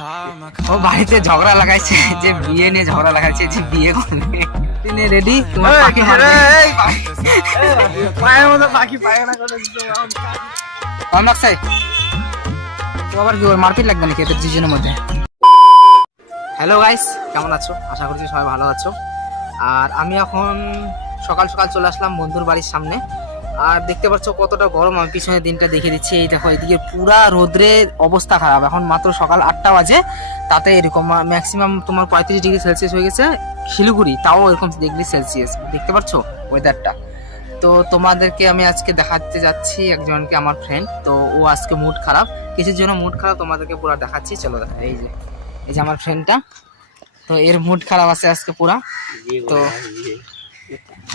ও বাড়িতে ঝগড়া লাগাইছে যে বিয়ে নিয়ে ঝগড়া লাগাইছে যে বিয়ে করবে। তুমি রেডি? তোমার পাখি মারবে। পায়ের মধ্যে পাখি পায় না করে দিতে কম লাগছে তো আবার কি ওর মারপিট লাগবে নাকি এদের দুজনের মধ্যে? হ্যালো গাইস, কেমন আছো? আশা করছি সবাই ভালো আছো। আর আমি এখন সকাল সকাল চলে আসলাম বন্ধুর বাড়ির সামনে। আর দেখতে পাচ্ছ কতটা গরম, আমি পিছনের দিনটা দেখে দিচ্ছি। এই দেখো এদিকে পুরা রোদ্রের অবস্থা খারাপ। এখন মাত্র সকাল 8টা বাজে, তাতে এরকম ম্যাক্সিমাম তোমার 35 ডিগ্রি সেলসিয়াস হয়ে গেছে শিলিগুড়ি, তাও এরকম ডিগ্রি সেলসিয়াস। দেখতে পাচ্ছ ওয়েদারটা? তো তোমাদেরকে আমি আজকে দেখাতে যাচ্ছি একজনকে, আমার ফ্রেন্ড। তো ও আজকে মুড খারাপ, কিছুর জন্য মুড খারাপ, তোমাদেরকে পুরো দেখাচ্ছি। চলো দেখা। এই যে আমার ফ্রেন্ডটা, তো এর মুড খারাপ আছে আজকে পুরা। তো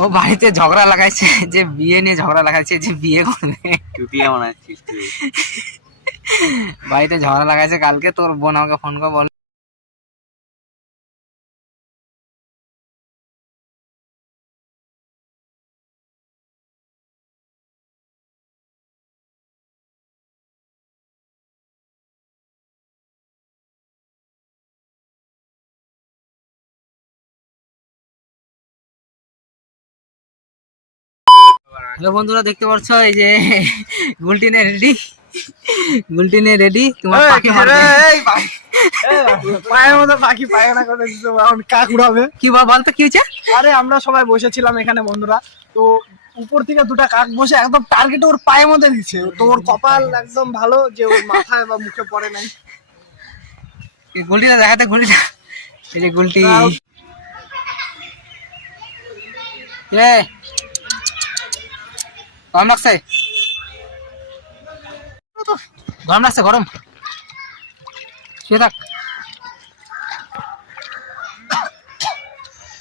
ও বাড়িতে ঝগড়া লাগাইছে যে বিয়ে নিয়ে ঝগড়া লাগাইছে যে বিয়ে করবে। বাড়িতে ঝগড়া লাগাইছে কালকে। তোর বোন আমাকে ফোন করে বল হ্যালো বন্ধুরা, দেখতে পাচ্ছ এই যে গুলটিনে রেডি, গুলটিনে রেডি। তোমার পাখি মারবে। পায়ের মধ্যে পাখি পায় না করে দিতে এখন কাক উড়াবে। কি বলতো কি হয়েছে? আরে আমরা সবাই বসেছিলাম এখানে বন্ধুরা, তো উপর থেকে দুটা কাক বসে একদম টার্গেটে ওর পায়ের মধ্যে দিচ্ছে। তো ওর কপাল একদম ভালো যে ওর মাথায় বা মুখে পড়ে নাই। গুলটিটা দেখাতে, গুলটিটা। এই যে গুলটি। গরম লাগছে, গরম লাগছে, গরম। শুয়ে থাক।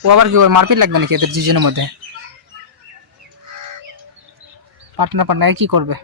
ও আবার কি ওর মারপিট লাগবে নাকি এদের দুজনের মধ্যে? পার্টনার কি করবে?